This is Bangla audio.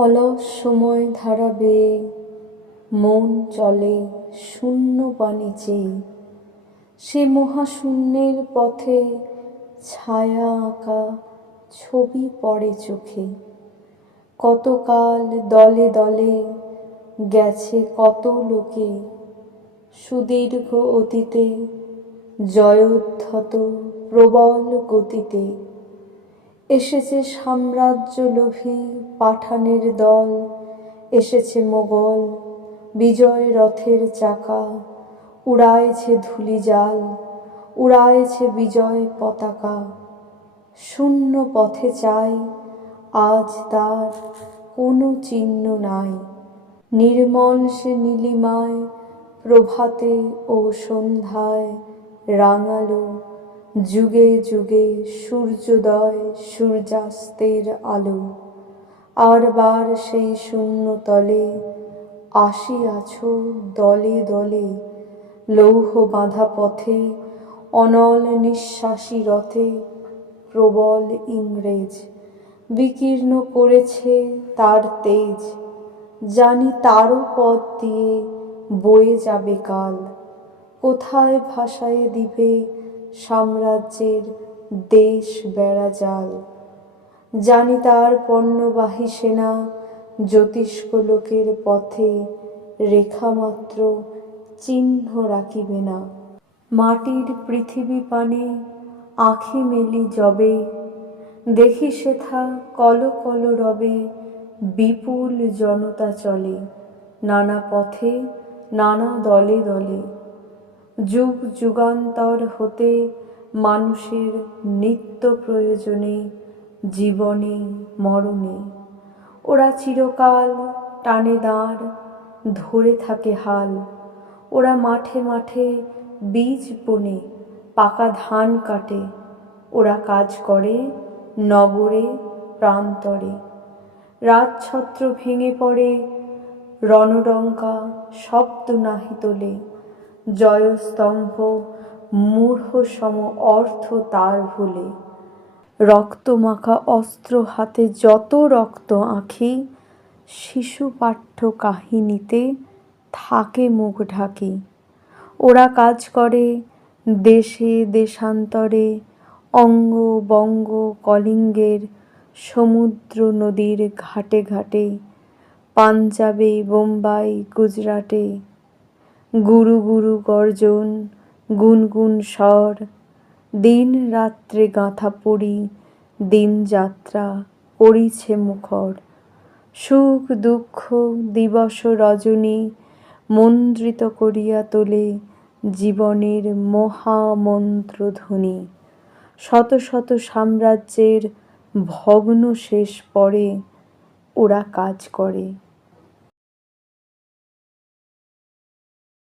অলস সময় ধারা বেয়ে মন চলে শূন্য পানে চেয়ে। সে মহাশূন্যের পথে ছায়া আঁকা ছবি পড়ে চোখে। কতকাল দলে দলে গেছে কত লোকে, সুদীর্ঘ অতীতে জয়োদ্ধত প্রবল গতিতে। এসেছে সাম্রাজ্যলোভী পাঠানের দল, এসেছে মোগল বিজয় রথের চাকা। উড়াইছে ধূলিজাল, উড়াইছে বিজয় পতাকা। শূন্য পথে চাই আজ তার কোনো চিহ্ন নাই। নির্মল সে নীলিমায় প্রভাতে ও সন্ধ্যায় রাঙালো যুগে যুগে সূর্যোদয় সূর্যাস্তের আলো। আর বার সেই শূন্যতলে আসিয়াছ দলে দলে। লৌহ বাঁধা পথে অনল নিঃশ্বাসী রথে প্রবল ইংরেজ বিকীর্ণ করেছে তার তেজ। জানি তারও পথ দিয়ে বয়ে যাবে কাল, কোথায় ভাসায়ে দিবে সাম্রাজ্যের দেশ বেড়াজাল। জানি তার পণ্যবাহী সেনা জ্যোতিষ্ক লোকের পথে রেখামাত্র চিহ্ন রাখিবে না। মাটির পৃথিবী পানে আঁখি মেলি যবে, দেখি সেথা কল কল রবে বিপুল জনতা চলে। নানা পথে নানা দলে দলে, যুগ যুগান্তর হতে মানুষের নিত্য প্রয়োজনে জীবনে মরণে। ওরা চিরকাল টানে দাঁড়, ধরে থাকে হাল। ওরা মাঠে মাঠে বীজ বোনে, পাকা ধান কাটে। ওরা কাজ করে নগরে প্রান্তরে। রাজছত্র ভেঙে পড়ে, রণডঙ্কা শব্দ নাহি তোলে। জয়স্তম্ভ মূঢ় সম অর্থ তার ভুলে। রক্তমাখা অস্ত্র হাতে যত রক্ত আঁখি, শিশু পাঠ্য কাহিনীতে থাকে মুখ ঢাকি। ওরা কাজ করে দেশে দেশান্তরে, অঙ্গ বঙ্গ কলিঙ্গের সমুদ্র নদীর ঘাটে ঘাটে। পাঞ্জাবে বোম্বাই গুজরাটে, গুরু গুরু গর্জন গুনগুন স্বর। দিন রাত্রে গাঁথা পড়ি দিনযাত্রা করিছে মুখর। সুখ দুঃখ দিবস রজনী মন্ত্রিত করিয়া তোলে জীবনের মহামন্ত্রধ্বনি। শত শত সাম্রাজ্যের ভগ্ন শেষ পরে ওরা কাজ করে।